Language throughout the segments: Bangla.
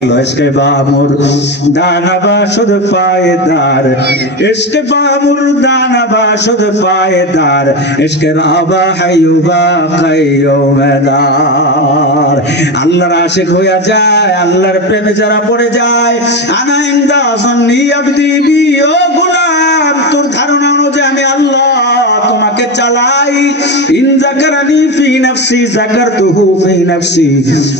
इश्क़ बामुर दाना बाशुद पायदार इश्क़ बामुर दाना बाशुद पायदार इश्क़ राबा हयुबा कय्युमदार আল্লাহর আশিক হয়ে যায় আল্লাহর প্রেমে যারা পড়ে যায় আনা ইনদা সন্নি আবদি বি ও গোলাম তোর ধারণা অনুযায়ী আমি আল্লাহ তোমাকে চালাই ইন যাকারানি ফি নফসি যাকারতুহু ফি নফসি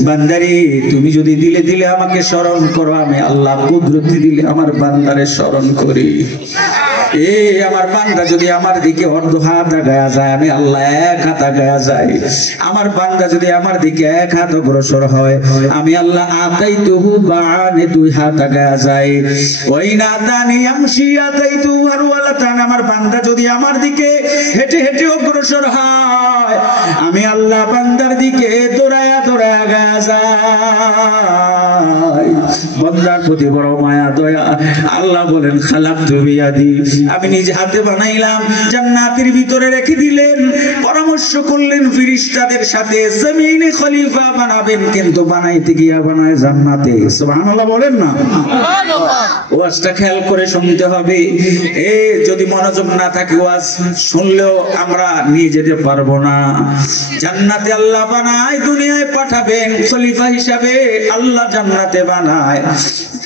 বান্দারে তুমি যদি দিলে দিলে আমাকে স্মরণ করো আমি আল্লাহ কুদরতি দিলে আমার বান্দারে স্মরণ করি আমার বান্দা যদি আমার দিকে অর্ধ হাত আগায়া যায় আমি আল্লাহ এক হাত আগায়া যাই আমার বান্দা যদি আমার দিকে এক হাত অগ্রসর হয় আমি আল্লাহ আতাইতুহু বানে দুই হাত আগায়া যাই ওই নাদানি আমশি আতাইতুহু আরওয়ালাতান আমার বান্দা যদি আমার দিকে হেঁটে হেঁটে অগ্রসর হয় আমি আল্লাহ বান্দার দিকে দৌড়ায়া দৌড়ায়া আগায়া যাই বান্দার প্রতি বড় মায়া দয়া আল্লাহ বলেন খালাকতু বিয়াদি আমি নিজে হাতে বানাইলাম জান্নাতের ভিতরে রেখে দিলেন পরামর্শ করলেন ফেরেশতাদের সাথে জমিনে খলিফা বানাবেন কিন্তু বানাইতে গিয়া বানায় জান্নাতে সুবহানাল্লাহ বলেন না সুবহানাল্লাহ ওয়াজটা খেয়াল করে শুনতে হবে যদি মনোযোগ না থাকে ওয়াজ শুনলেও আমরা নিয়ে যেতে পারবো না জান্নাতে আল্লাহ বানায় দুনিয়ায় পাঠাবেন খলিফা হিসাবে আল্লাহ জান্নাতে বানায়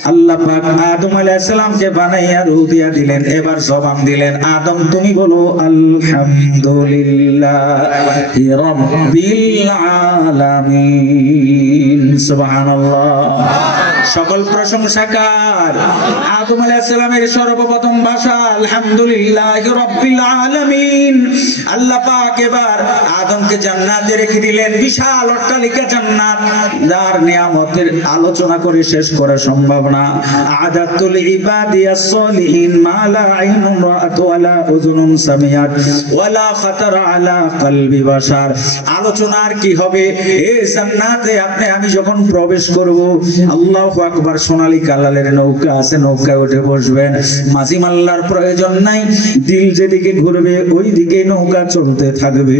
আল্লাহ পাক আদম আলাইহিস সালামকে বানাইয়া রূহ দিয়া দিলেন এবার জবান দিলেন আদম তুমি বলো আলহামদুলিল্লাহি রাব্বিল আলামিন সুবহানাল্লাহ সকল প্রশংসা কার আদম আলাইহিস সালামের সর্বপ্রথম ভাষা আলহামদুলিল্লাহি রাব্বিল আলামিন আল্লাহ পাক এবার আদমকে জান্নাতে রেখে দিলেন বিশাল অট্টালিকা জান্নাত যার নিয়ামতের আলোচনা করে শেষ করা সম্ভব না আদাতুল ইবাদিয়াস সলিহিন মা লা আইনুন রাআত ওয়ালা উযুনুন সামিআত ওয়ালা খাতারা আলা কলবি বাশার আলোচনার কি হবে এই জান্নাতে আপনি আমি যখন প্রবেশ করব আল্লাহু আকবার সোনালী কালারের নৌকা আছে নৌকায় উঠে বসবেন মাঝি মাল্লার প্রয়োজন নাই দিল যেদিকে ঘুরবে ওই দিকে নৌকা চলতে থাকবে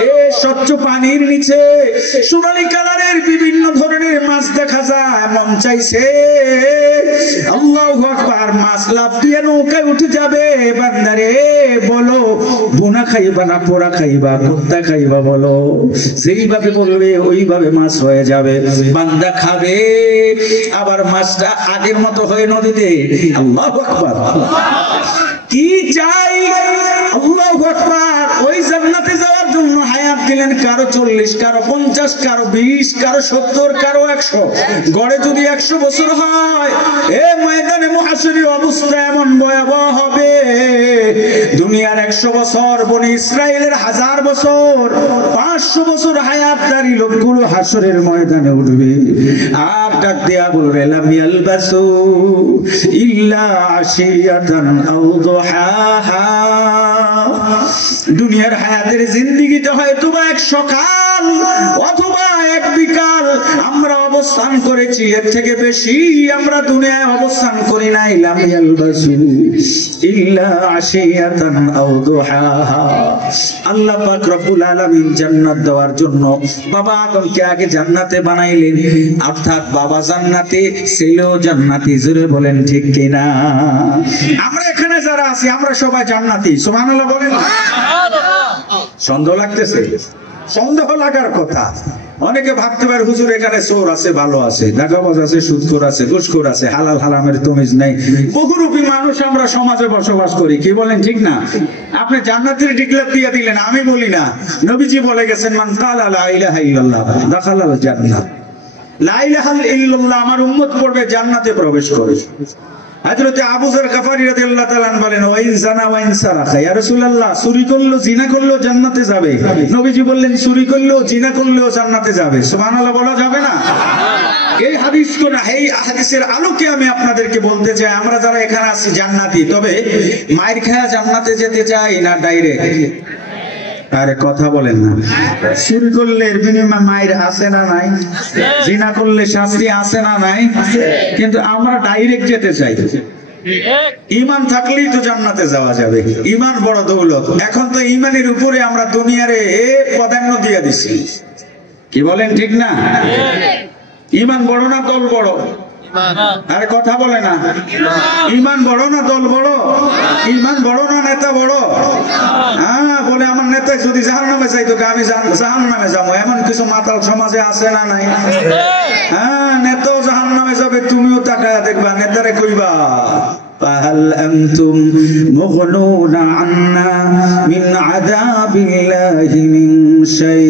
এই স্বচ্ছ পানির নিচে সোনালী কালারের বিভিন্ন ধরনের মাছ দেখা যায় মন চাইছে আল্লাহু আকবার মাছ লাফ দিয়ে নৌকায় উঠে যাবে বান্দারে বলো বোনা খাইবা না পোড়া খাইবা কুত্তা খাইবা বলো যেইভাবে বলবে ওইভাবে মাছ হয়ে যাবে বান্দা খাবে আবার মাছটা আগের মতো হয়ে নদীতে আল্লাহু আকবার কি চাই আল্লাহু আকবার ওই জান্নাতে যাওয়ার জন্য হায়াত দিলেন কারো 40 কারো 50 কারো 20 কারো 70 কারো 100 গড়ে যদি 100 বছর হয় এই ময়দানে মুহাশিরের অবস্থা এমন ভয়াবহ হবে দুনিয়ার 100 বছর বনি ইসরাইলের 1000 বছর 500 বছর হায়াতদারী লোকগুলো হাশরের ময়দানে উঠবে আর ডাক দেয়া বলবে লাম ইয়ালবাসু ইল্লা আশিয়াতান আও দুহাহা দুনিয়ার হায়াতের জিন্দেগিতে হয়তো বা এক সকাল অথবা এক বিকাল আমরা অবস্থান করেছি এর থেকে বেশি আমরা দুনিয়ায় অবস্থান করি নাই লাম ইয়ালবাসু ইল্লা আশিয়াতান আও দুহাহা আল্লাহ পাক রব্বুল আলামিন জান্নাত দেওয়ার জন্য বাবা আদমকে আগে জান্নাতে বানাইলেন অর্থাৎ বাবা জান্নাতে ছেলেও জান্নাতি জোরে বলেন ঠিক কিনা আমরা এখানে যারা আছি আমরা সবাই জান্নাতি সুবহানাল্লাহ বলেন সন্দেহ লাগতেছে সন্দেহ লাগার কথা অনেকে ভাবতে পারে হুজুর এখানে চোর আছে ভালো আছে দাগাবাজ আছে সুদখোর আছে ঘুষখোর আছে হালাল হারামের তমিজ নাই বহুরূপী মানুষ আমরা সমাজে বসবাস করি কি বলেন ঠিক না আপনি জান্নাতের ডিক্লেয়ার দিয়ে দিলেন আমি বলি না নবীজি বলে গেছেন মান ক্বালা লা ইলাহা ইল্লাল্লাহ দাখালাল জান্নাহ লা ইলাহা ইল্লাল্লাহ আমার উম্মত পড়বে জান্নাতে প্রবেশ করবে হযরত আবু যর গফারি রাদিয়াল্লাহু তাআলা বলেন ওয়াইন জানা ওয়াইন সারাকা ইয়া রাসূলুল্লাহ চুরি করলো জিনা করলো জান্নাতে যাবে নবীজি বললেন চুরি করলো জিনা করলো জান্নাতে যাবে সুবহানাল্লাহ বলা যাবে না এই হাদিস কোন এই হাদিসের আলোকে আমি আপনাদেরকে বলতে চাই আমরা যারা এখানে আছি জান্নাতি তবে মায়ের খায়া জান্নাতে যেতে চাই না ডাইরেক্ট আরে কথা বলেন না চুরি করলে এর বিনিময়ে মায়ের আছে না নাই জিনা করলে শাস্তি আছে না নাই কিন্তু আমরা ডাইরেক্ট যেতে চাই ঈমান থাকলেই তো জান্নাতে যাওয়া যাবে ঈমান বড় দৌলত এখন তো ঈমানের উপরে আমরা দুনিয়ারে প্রাধান্য দিয়ে দিছি কি বলেন ঠিক না ইমান বড় না দল বড়? আরে কথা বলে না। ইমান বড় না দল বড়? ইমান বড় না নেতা বড়? হ্যাঁ, বলে আমার নেতা যদি জাহান্নামে যাইতো আমি জাহান্নামে যাবো, এমন কিছু মাতাল সমাজে আছে না নাই? হ্যাঁ, নেতাও জাহান্নামে যাবে, তুমিও তাকায়া দেখবা, নেতারে কইবা ফাহাল আনতুম মুগনুনা আন্না মিন আযাবিল্লাহি মিন শাই।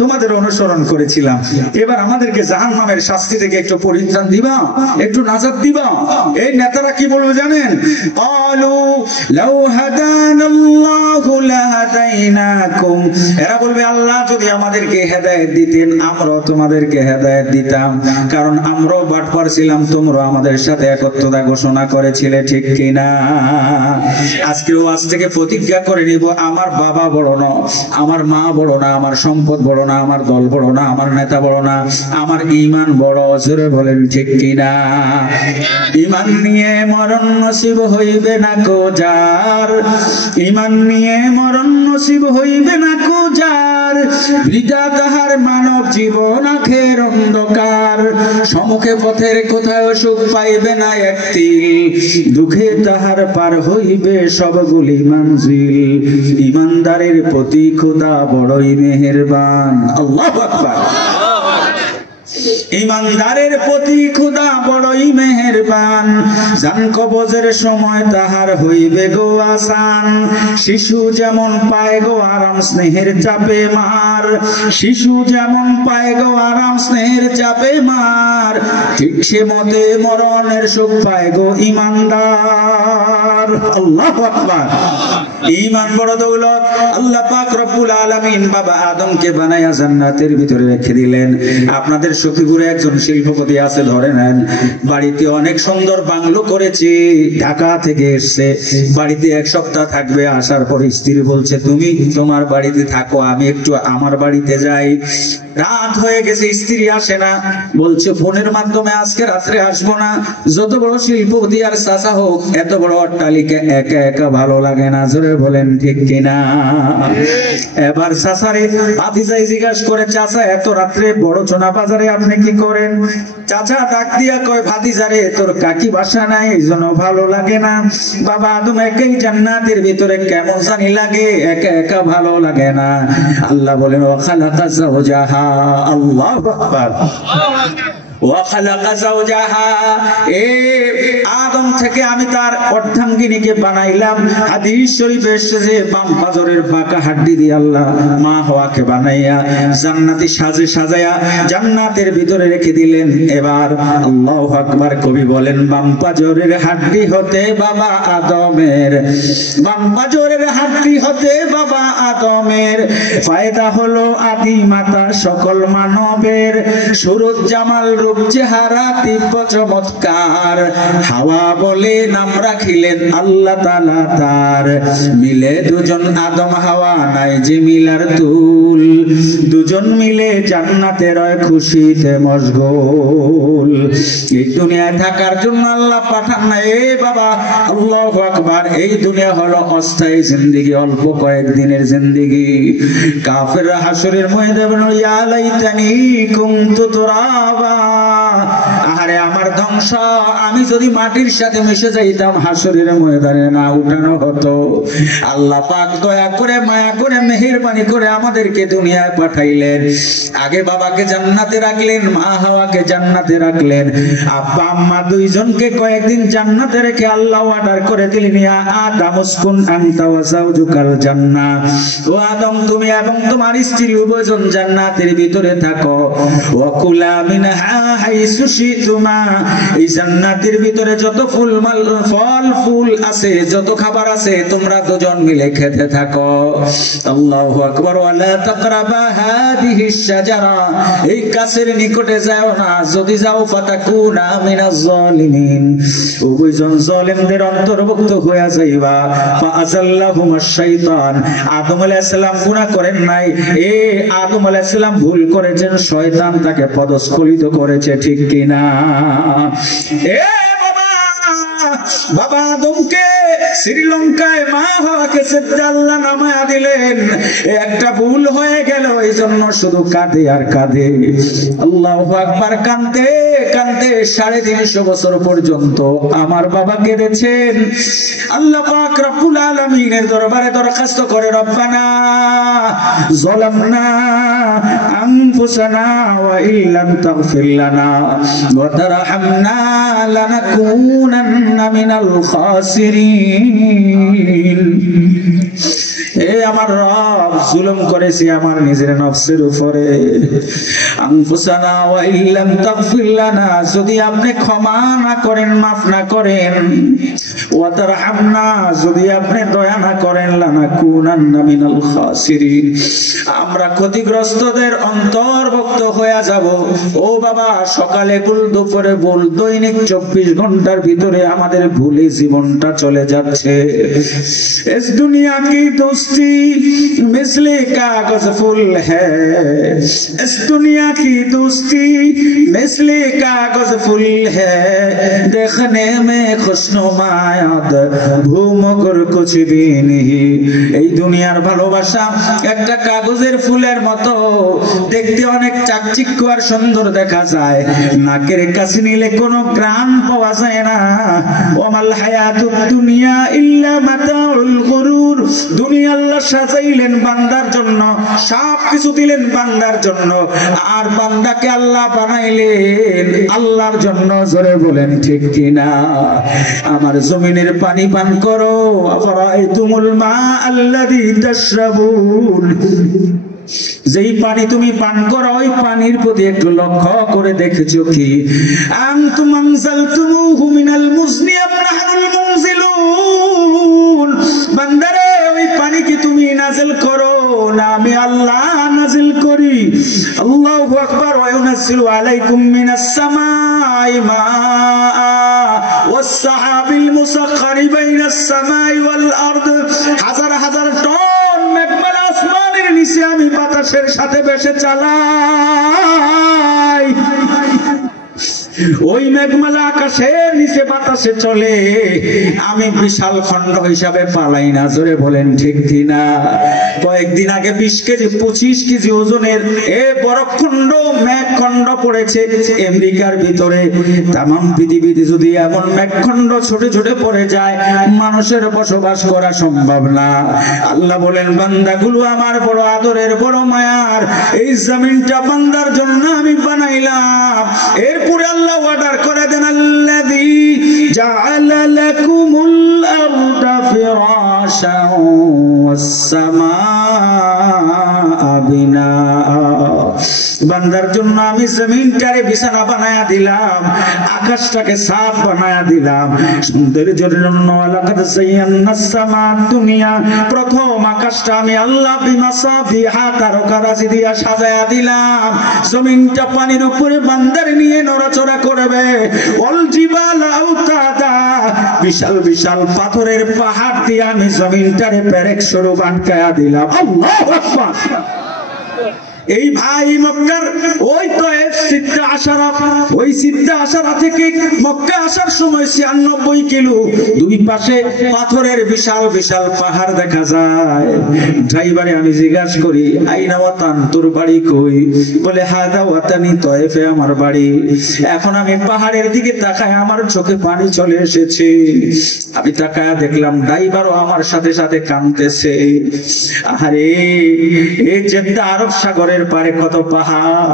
তোমাদের অনুসরণ করেছিলাম, এবার আমাদেরকে জাহান্নামের শাস্তি থেকে একটু পরিত্রাণ দিবা, একটু নাজাত দিবা। এই নেতারা কি বলবে জানেন? ক্বালু লাউ হাদানাল্লাহু লাহাদাইনাকুম। এরা বলবে আল্লাহ যদি আমাদেরকে হেদায়েত দিতেন আমরাও তোমাদেরকে হেদায়েত দিতাম, কারণ আমরাও বাটপার ছিলাম, তোমরা আমাদের সাথে একত্রতা ঘোষণা করেছিলে, ঠিক কিনা? আজকেও আজ থেকে প্রতিজ্ঞা করে নিব, আমার বাবা বড় না, আমার মা বড় না, আমার সম্পদ বড় না, আমার দল বড় না, আমার নেতা বড় না, আমার ঈমান বড়। জোরে বলেন ঠিক কিনা? ঈমান নিয়ে মরণ নসিব হইবে না কো যার, ঈমান নিয়ে মরণ নসিব হইবে না কো যার, বৃথা তাহার মানব জীবন আখের অন্ধকার, সম্মুখে পথের কোথাও সুখ পাইবে না এক তিল, দুঃখে তাহার পার হইবে সবগুলি মঞ্জিল, ঈমানদারের প্রতি খোদা বড়ই মেহেরবান। আল্লাহু আকবার। ঈমানদারের প্রতি খোদা বড়ই মেহেরবান, জান কবজের সময় তাহার হইবে গো আসান, শিশু যেমন পায় গো আরাম স্নেহের চাপে মার, শিশু যেমন পায় গো আরাম স্নেহের চাপে মার, ঠিক সে মতে মরণের সুখ পায় গো ঈমানদার। আল্লাহু আকবার। ঈমান বড় দৌলত। আল্লাহ পাক রব্বুল আলামিন বাবা আদমকে বানায়া জান্নাতের ভিতরে রেখে দিলেন। আপনাদের সখীপুরে একজন শিল্পপতি আছে, ধরে নেন, বাড়িতে অনেক সুন্দর বাংলো করেছে, ঢাকা থেকে এসছে, বাড়িতে এক সপ্তাহ থাকবে। আসার পর স্ত্রী বলছে তুমি তোমার বাড়িতে থাকো, আমি একটু আমার বাড়িতে যাই। রাত হয়ে গেছে, স্ত্রী আসে না, বলছে ফোনের মাধ্যমে আজকে রাত্রে আসবো না। যত বড় শিল্পপতি আর চাচা হোক, এত বড় অট্টালিকা একা একা ভালো লাগে না। জোরে বলেন ঠিক কিনা? এবার চাচারে ভাতিজাই জিজ্ঞাসা করে, চাচা এত রাত্রে বড় চোনা বাজারে আপনি কি করেন? চাচা ডাক দিয়া কয়, ভাতিজারে তোর কাকি বাসা নাই, এই জন্য ভালো লাগে না। বাবা আদম একাই জান্নাতের ভিতরে কেমন জানি লাগে, একা একা ভালো লাগে না। আল্লাহ বলেন ওয়া খালাকা যাওজাহা। আল্লাহু আকবার। ওয়া খালাকা যাওজাহা, আদম থেকে আমি তার অর্ধাঙ্গিনীকে বানাইলাম। হাদিস শরীফে এসেছে বাম পাজরের পাকা হাড্ডি দিয়ে আল্লাহ মা হওয়াকে বানাইয়া জান্নাতি সাজে সাজায়া জান্নাতের ভিতরে রেখে দিলেন। এবার আল্লাহু আকবার কবি বলেন, বাম পাজরের হাড্ডি হতে বাবা আদমের, বাম পাজরের হাড্ডি হতে বাবা আদমের, ফায়দা হলো আদি মাতা সকল মানবের, সুরত জামাল রূপ চেহারা দিব্য চমৎকার, হাওয়া বলে নাম রাখিলেন আল্লাহ তাআলা তার, মিলে দুজন আদম হাওয়া নাই যে মিলার তুল, দুজন মিলে জান্নাতে রয় খুশিতে মশগুল। এই দুনিয়ায় থাকার জন্য আল্লাহ পাঠান না। এ বাবা আল্লাহু আকবার। এই দুনিয়া হলো অস্থায়ী জিন্দেগি, অল্প কয়েকদিনের জিন্দেগি। কাফেররা হাসরের ময়দানে ইয়া লাইতানি কুনতু তুরাবা, আহারে আমার ধ্বংস, আমি যদি মাটির সাথে মিশে যাইতাম, হাসরের ময়দানে না উঠানো হতো। আল্লাহ পাক দয়া করে মায়া করে মেহেরবানি করে আমাদেরকে দুনিয়ায় পাঠাইলেন। আগে বাবাকে জান্নাতে রাখলেন, মা হাওয়াকে জান্নাতে রাখলেন, আব্বা আম্মা দুইজনকে কয়েকদিন জান্নাতে রেখে আল্লাহ অর্ডার করে দিলেন, ইয়া আদম উসকুন আনতা ওয়া যাওজুকাল জান্নাহ, ও আদম তুমি এবং তোমার স্ত্রী উভয়জন জান্নাতের ভিতরে থাকো। ওয়া কুলা মিনহা হাইসু শিতুমা, এই জান্নাতের ভিতরে যত ফল ফুল আছে, যত খাবার আছে, তোমরা দুজন মিলে খেতে থাকো। আল্লাহু আকবার। ওয়ালা তাকরাবা হাদিহিশ শাজারা, এই গাছের নিকটে যাও না, যদি যাও ফাতাকুনা মিনাজ জালিমিন, উভয়জন জালিমদের অন্তর্ভুক্ত হয়ে যাইবা। ফাআযাল্লাহুমাশ শাইতান, আদম আলাইহিস সালাম গুনাহ করেন নাই, আদম আলাইহিস সালাম ভুল করেছেন, শয়তান তাকে পদস্খলিত করেছে, ঠিক কিনা? বাবা আদমকে শ্রীলঙ্কায় মা হাওয়াকে সেজদা আল্লাহ নামায়া দিলেন। একটা ভুল হয়ে গেল, এই জন্য শুধু কাঁদে আর কাঁদে। আল্লাহু আকবার। কাঁদতে কাঁদতে 350 বছর পর্যন্ত আমার বাবা কেঁদেছেন। আল্লাহ পাক রব্বুল আলামিনের দরবারে দরখাস্ত করে, রব্বানা যালামনা আনফুসানা ওয়া ইল্লাম তাগফির লানা ওয়া তারহামনা লানাকুনান্না মিনাল খাসিরিন। এ আমার রব, জুলুম করেছি আমার নিজের নফসের উপরে। আনফুসানা ওয়া ইল্লাম তাগফির লানা, যদি আপনি ক্ষমা না করেন, মাফ না করেন, ওয়া তারহামনা, যদি আপনি দয়া না করেন, লানাকুনান্না মিনাল খাসিরিন, আমরা ক্ষতিগ্রস্তদের অন্তর্ভুক্ত হয়ে যাব। ও বাবা, সকালে ভুল, দুপুরে ভুল, দৈনিক 24 ঘন্টার ভিতরে আমাদের ভুলে জীবনটা চলে যাচ্ছে। इस दुनिया की दोस्ती मिसले कागज फूल है, इस दुनिया की दोस्ती मिसले कागज फूल है, देखने में खुशनुमायात भूमगर कुछ भी नहीं। এই দুনিয়ার ভালোবাসা একটা কাগজের ফুলের মতো, দেখতে অনেক চাকচিক্য আর সুন্দর দেখা যায়, নাকের কাছে নিলে কোনো গ্রাম পাওয়া যায় না। ওমাল হায়াতুদ দুনিয়া ইল্লা মাতাউল গুরুর, দুনিয়া আল্লাহ সাজাইলেন বান্দার জন্য, সব কিছু দিলেন বান্দার জন্য, আর বান্দাকে আল্লাহ বানাইলেন আল্লাহর জন্য। জোরে বলেন ঠিক কিনা? আমার জমিনের পানি পান করো, আফরাইতুমুল মা আল্লাযী তাশরাবুন, যেই পানি তুমি পান করো ওই পানির প্রতি একটু লক্ষ্য করে দেখেছো কি? আনতুম আনজালতুমুহু মিনাল মুজনি আম নাহনুল মুনজিলুন, বান্দারে ওই পানি কি তুমি নাযিল করো না আমি আল্লাহ নাযিল করি? আল্লাহু আকবার। ওয়া ইউনাজ্জিলু আলাইকুম মিনাস সামাই মাআ ওয়াস সাহাবিল মুসাখখারি বাইনাস সামাই ওয়াল আরদ, হাজার হাজার টন মেঘমালা আসমানের নিচে আমি বাতাসের সাথে ভেসে চালাই। ওই মেঘমালা আকাশের নিচে বাতাসে চলে, আমি বিশাল খণ্ড হিসাবে পালাই না। জোরে বলেন ঠিক কিনা? কয়েকদিন আগে 20 কেজি 25 কেজি ওজনের এ বরফখণ্ড মেঘখণ্ড পড়েছে আমেরিকার ভিতরে। তামাম পৃথিবীতে যদি এমন মেঘখণ্ড ছোট ছোট পড়ে যায়, মানুষের বসবাস করা সম্ভব না। আল্লাহ বলেন, বান্দাগুলো আমার বড় আদরের, বড় মায়ার, এই জমিনটা বান্দার জন্য আমি বানাইলাম। এরপরে আল্লাহ অর্ডার করে দেন, আল্লাযী জাআলা লাকুমুল আরদা ফিরাশান ওয়াস সামাআ বিনাআ, বান্দার জন্য আমি জমিনটারে বিছানা বানায়া দিলাম, আকাশটাকে সাফ বানায়া দিলাম সৌন্দর্যের জন্য। লাকাদ যায়্যানাস সামাআদ দুনিয়া, প্রথম আকাশটা আমি আল্লাহ বিমাসাবিহা, তারকারাজি দিয়া সাজায়া দিলাম। জমিনটা পানির উপরে বান্দার নিয়ে নড়াচড়া করবে। ওয়াল জিবাল আওতাদা, বিশাল বিশাল পাথরের পাহাড় দিয়ে আমি জমিনটারে পেরেক স্বরূপ আটকায়া দিলাম। আল্লাহু আকবার। এই ভাই মক্কার ওই তো সিদ্দা আশারা, ওই সিদ্দা আশারা থেকে মক্কা আসার সময় 96 কিলো, দুই পাশে পাথরের বিশাল বিশাল পাহাড় দেখা যায়। ড্রাইভারে আমি জিজ্ঞাসা করি, আইনা ওয়াতান, তোর বাড়ি কই? বলে হাদা ওয়াতানি, তয়েফে আমার বাড়ি। এখন আমি পাহাড়ের দিকে তাকায় আমার চোখে পানি চলে এসেছে। আমি তাকায় দেখলাম ড্রাইভারও আমার সাথে সাথে কাঁদতেছে। আরে এই জেদ্দা আরব সাগরের পারে কত পাহাড়,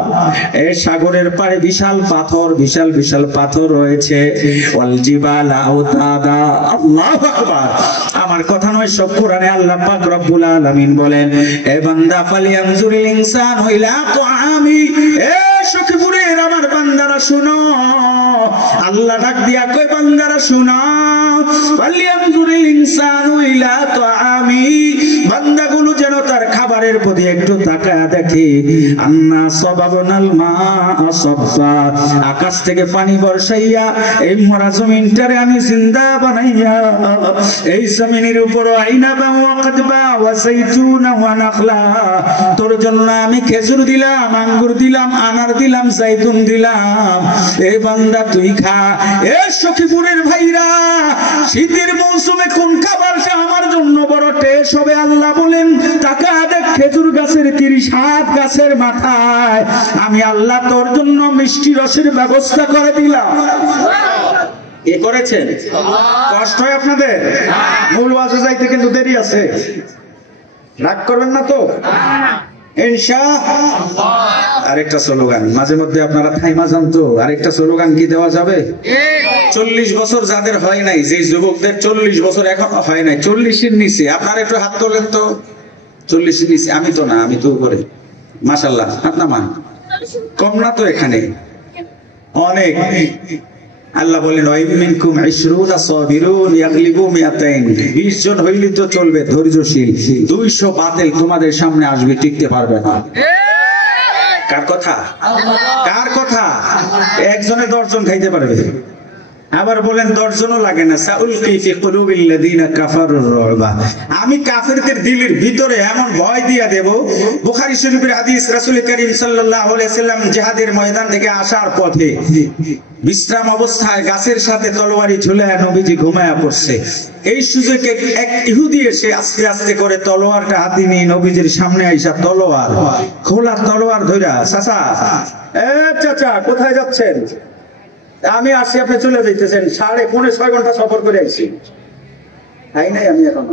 এই সাগরের পারে বিশাল পাথর, বিশাল বিশাল পাথর রয়েছে। ওয়াল জিবালা আওতাদা, আল্লাহু আকবার। আমার কথা নয়, সব কোরআনে আল্লাহ পাক রব্বুল আলামিন বলেন, এ বান্দা ফালিয়ানজুরিল ইনসানু ইলা তুআমি, এ সখীপুরের আমার বান্দারা শুনো। আল্লাহ ডাক দিয়া কই, বান্দারা শুনো, ফালিয়ানজুরিল ইনসানু ইলা তুআমি, বান্দাগুলো যেন তার খাবারের দিয়ে একটু তাকায়া দেখি আন্না সাবাবনাল মা সাব্বা, আকাশ থেকে পানি বর্ষাইয়া এই মরা জমিনটারে আমি জিন্দা বানাইয়া এই জমিনের উপর আইনাবা ওয়া কাদবা ওয়া যাইতুনা ওয়া নাখলা, তোর জন্য আমি খেজুর দিলাম, আঙ্গুর দিলাম, আনার দিলাম, জাইতুন দিলাম, এই বান্দা তুই খা। এ সখীপুরের ভাইরা, শীতের মৌসুমে কোন খাবারটা আমার জন্য বড় টেস্ট হবে? আল্লাহ বলেন তাকা দেখ খেজুর গাছের 30 হাত গাছের মাথায় আমি আল্লাহ তোর জন্য মিষ্টি রসের ব্যবস্থা করে দিলাম। এ করেছেন? কষ্ট হয় আপনাদের? মূল ওয়াজে যাইতে কিন্তু দেরি আছে, রাগ করবেন না তো ইনশাআল্লাহ। আরেকটা স্লোগান মাঝে মধ্যে আপনারা থাইমা যান তো, আরেকটা স্লোগান কি দেওয়া যাবে? 40 বছর যাদের হয় নাই, যে যুবকদের 40 বছর এখন হয় নাই, 40-এর নিচে আপনারা একটু হাত তোলেন তো। 40-এর নিচে? আমি তো না, আমি তো উপরে। মাশাআল্লাহ, আপনার মান কম না তো এখানে অনেক। আল্লাহ বলেন ওয়াইমিনকুম 20 সাবিরুন ইয়াগলিবু 200, 20 জন হইলে তো চলবে ধৈর্যশীল, 200 বাতিল তোমাদের সামনে আসবে, টিকতে পারবে না। কার কথা? কার কথা? একজনে 10 জন খাইতে পারবে। আবার বলেন 10 জনও লাগে না। সাউলকি ফি কুলুবিল লাযিনা কাফারুর রুবা, আমি কাফেরদের দিলের ভিতরে এমন ভয় দিয়া দেব। বুখারী শরীফের হাদিস, রাসূল করিম সাল্লাল্লাহু আলাইহি সাল্লাম জিহাদের ময়দান থেকে আসার পথে বিশ্রাম অবস্থায় গাছের সাথে তলোয়ারি ঝুলায় নবীজি ঘুমায়া পড়ছে। এই সুযোগে এক ইহুদি এসে আস্তে আস্তে করে তলোয়ারটা হাতে নিয়ে নবীজির সামনে আইসা তলোয়ার, খোলা তলোয়ার ধইরা, চাচা, এ চাচা কোথায় যাচ্ছেন? আমি আসছি, আপনি চলে যাইতেছেন। 5.5-6 ঘন্টা সফর করে আইছি। তাই নাই আমি এখন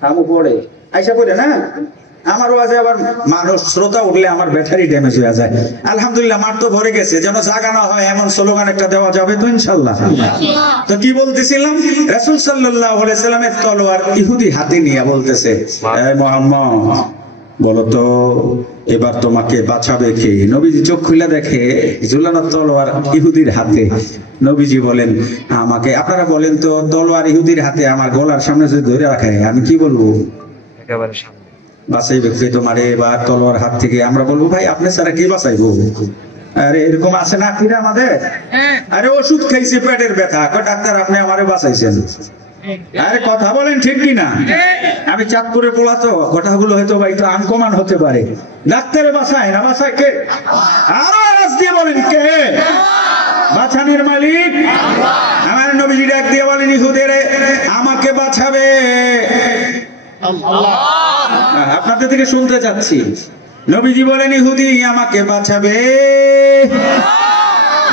কামও পড়ে আইসা পড়ে না। আমার ওয়াজে আবার মানুষ শ্রোতা উঠলে আমার ব্যাটারি ড্যামেজ হয়ে যায়। আলহামদুলিল্লাহ মাঠ তো ভরে গেছে, যেন জায়গা না হয় এমন স্লোগান একটা দেওয়া যাবে তো ইনশাআল্লাহ। তো কি বলতেছিলাম? রাসূল সাল্লাল্লাহু আলাইহি সাল্লামের তলোয়ার ইহুদি হাতে নিয়ে বলতেছে, এ মুহাম্মদ বলো তো এবার তোমাকে বাঁচাবে কে? নবীজি চোখ খুলে দেখে ঝুলানো তলোয়ার ইহুদির হাতে। নবীজি বলেন আমাকে, আপনারা বলেন তো তলোয়ার ইহুদির হাতে আমার গলার সামনে যদি ধরে রাখে আমি কি বলবো? একেবারে সামনে বাঁচাইবে কে তোমারে এবার তলোয়ার হাত থেকে? আমরা বলবো ভাই আপনি ছাড়া কি বাঁচাইবো? আরে এরকম আছে না কিনা আমাদের? আরে ওষুধ খাইছে পেটের ব্যথা, ডাক্তার আপনি আমারে বাঁচাইছেন। আরে কথা বলেন ঠিক কিনা? আমি চাঁদপুরে পড়া তো, কথাগুলো হয়তো বা একটু আনকমান হতে পারে। ডাক্তারে বাঁচায় না, বাঁচায় কে? আরো আওয়াজ দিয়ে বলেন কে? বাঁচানোর মালিক আমার। নবীজি ডাক দিয়ে বলেন ইহুদের আমাকে বাঁচাবে আল্লাহ। আপনাদের থেকে শুনতে চাচ্ছি, নবীজি বলেন ইহুদি আমাকে বাঁচাবে।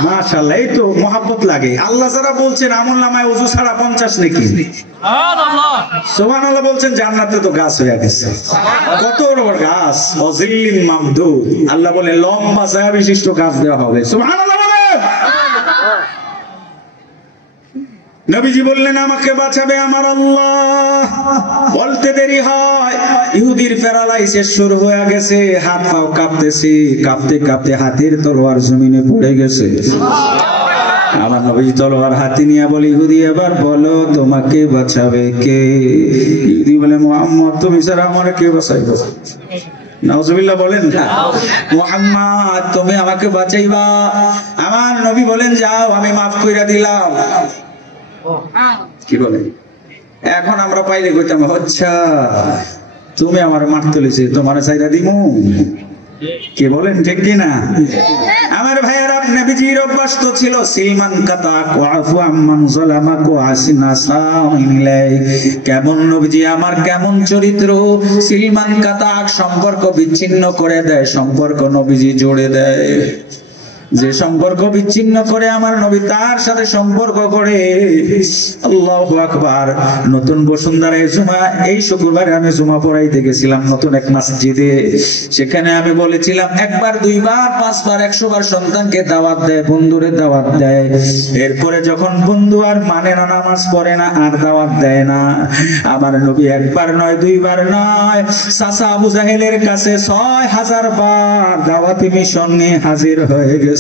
মাশাআল্লাহ, এই তো মহব্বত লাগে। আল্লাহ যারা বলছেন আমলনামায় ওযু ছাড়া 50 নেকি, সুবহানাল্লাহ সুবহানাল্লাহ বলছেন, জান্নাতে তো গাছ হয়ে গেছে। কত বড় গাছ, ওয়াজিল্লিন মামদুদ। আল্লাহ বলে লম্বা ছায়া বিশিষ্ট গাছ দেওয়া হবে। সুবহানাল্লাহ বলেন। নবীজি বললেন আমাকে বাঁচাবে আমার আল্লাহ। বলতে দেরি হয়, ইহুদির প্যারালাইসিস শুরু হয়ে গেছে, হাত পাও কাঁপতেছে, কাঁপতে কাঁপতে হাতের তলোয়ার জমিনে পড়ে গেছে। আমার নবীজি তলোয়ার হাতে নিয়ে বলে ইহুদি এবার বলো তোমাকে বাঁচাবে কে? ইহুদি বলে মুহাম্মদ তুমি ছাড়া আমার কে বাঁচাইবে? নাউজুবিল্লাহ বলেন না। মুহাম্মদ তুমি আমাকে বাঁচাইবা? আমার নবী বলেন যাও আমি মাফ কইরা দিলাম। কি বলে? এখন আমরা পাইলে কইতাম আচ্ছা তুমি আমার মাঠ তুলেছে, তোমার চাইদা দিমু। কি বলেন ঠিক কিনা? আমার ভাইয়ারা, নবীজির অভ্যাস তো ছিল সিলমান কাতাক ওয়াফু আম্মান যালামাক ওয়াসিনা সাইলাই। কেমন নবীজি আমার, কেমন চরিত্র! সিলমান কাতাক সম্পর্ক বিচ্ছিন্ন করে দেয়, সম্পর্ক নবীজি জোড়ে দেয়। যে সম্পর্ক বিচ্ছিন্ন করে আমার নবী তার সাথে সম্পর্ক করে। আল্লাহু আকবার। নতুন বসুন্ধরায় জুমা, এই শুক্রবারে আমি জুমা পড়াইতে গেছিলাম নতুন এক মসজিদে। সেখানে আমি বলেছিলাম একবার, দুইবার, 5 বার, 100 বার সন্তানকে দাওয়াত দেয়, বন্ধুরে দাওয়াত দেয়। এরপরে যখন বন্ধু আর মানে না, নামাজ পড়ে না, আর দাওয়াত দেয় না, আমার নবী একবার নয়, দুইবার নয়, চাচা আবু জাহেলের কাছে 6000 বার দাওয়াতি মিশন নিয়ে হাজির হয়ে গেছে।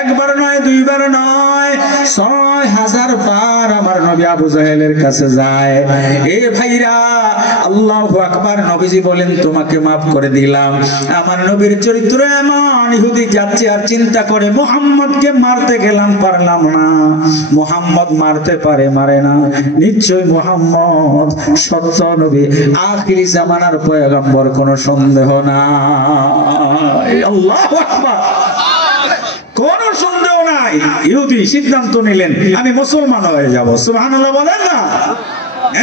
একবার নয়, দুইবার নয়, নয় 6000 বার আমার নবী আবু জাহেলের কাছে যায়। এ ভাইরা, আল্লাহু আকবার। নবীজি বলেন তোমাকে মাফ করে দিলাম। আমার নবীর চরিত্র এমন, ইহুদি যাচ্ছে আর চিন্তা করে মুহাম্মদকে মারতে গেলাম, পারলাম না। মুহাম্মদ মারতে পারে, মারে না। নিশ্চয় মুহাম্মদ সত্য নবী, আখিরি জামানার পয়গম্বর, কোনো সন্দেহ নাই। আল্লাহু আকবার, কোন সন্দেহ নাই। ইহুদি সিদ্ধান্ত নিলেন আমি মুসলমান হয়ে যাব। সুবহানাল্লাহ বলেন না?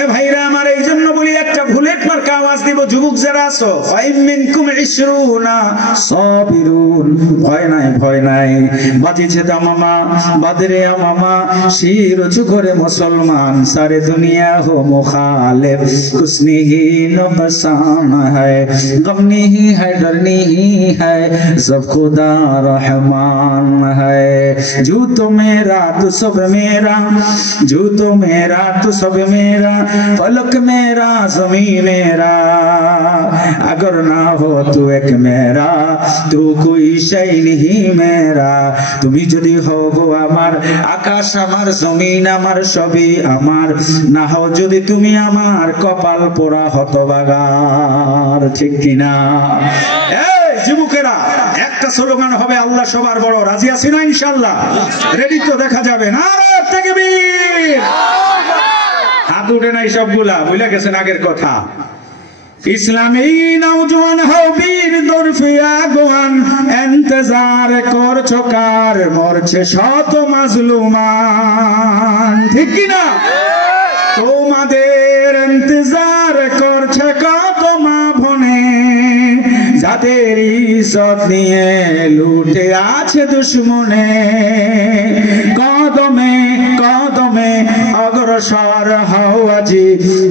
এ ভাইরা আমার, এই জন্য বলি একটা বুলেট মার্কা আওয়াজ দিব, যুবক যারা আছো, ফাইমিনকুম 20 সাবিরুন, ভয় নাই, ভয় নাই। বাজিছে দামামা, বাদরে আমামা, শির উঁচু করে মুসলমান, সারে দুনিয়া হো মুখালিফ, কুছ নেহি নকসান হ্যায়, গম নেহি হ্যায়, ডর নেহি হ্যায়, সব খুদা রহমান হ্যায়। জু তো মেরা তু সব মেরা, জু তো মেরা তু সব মেরা, फलक मेरा ज़मीं मेरा, अगर ना हो तू एक मेरा, तू कोई शै नहीं मेरा। তুমি যদি হও গো আমার, আকাশ আমার, জমিন আমার, সবই আমার। না হও যদি তুমি আমার, কপাল পোড়া হতভাগার। ঠিক কিনা? এই যুবকেরা, একটা স্লোগান হবে, আল্লাহ সবার বড়। রাজি আছি না ইনশাআল্লাহ? রেডি তো? দেখা যাবে। নারে তাকবীর। হাত উঠে নাই সবগুলা, বুঝলা গেছেন আগের কথা। ইসলামী নওজোয়ান হও বীর দরফে আগুয়ান, ইন্তজার করছো কার, মরছে শত মাজলুমান। ঠিক কি না? তোমাদের ইন্তজার করছে কত মা ভনে, যাদের ইজ্জত নিয়ে লুটে আছে দুশ্মনে। কদমে কদমে অগ্রসর হও আজি,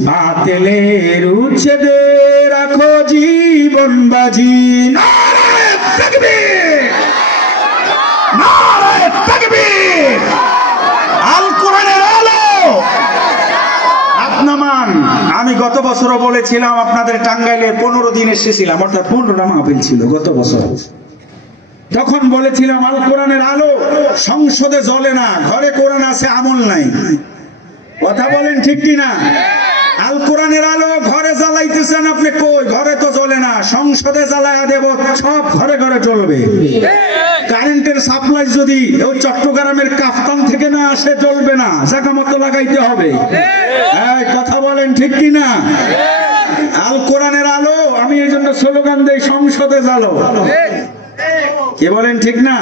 বাতিলের উচ্ছেদে রাখো জীবন বাজি। নারে তাকবীর, নারে তাকবীর। আল কোরআনের আলো আপনামান। আমি গত বছরও বলেছিলাম আপনাদের টাঙ্গাইলের 15 দিন এসেছিলাম, অর্থাৎ 15টা মাহফিল ছিল গত বছর। তখন বলেছিলাম আল কোরআনের আলো সংসদে জ্বলে না, ঘরে কোরআন আছে, আমল নাই। কথা বলেন ঠিক কিনা? আল কোরআনের আলো ঘরে জ্বালাইতেছেন আপনি, কই? ঘরে তো জ্বলে না, সংসদে জ্বালায়া দেব, সব ঘরে ঘরে চলবে। কারেন্টের সাপ্লাই যদি ওই চট্টগ্রামের কাফতান থেকে না আসে, চলবে না, জায়গা মতো লাগাইতে হবে। কথা বলেন ঠিক কিনা? আল কোরআনের আলো, আমি এই জন্য স্লোগান দেই, সংসদে জ্বালো। কে বলেন ঠিক না?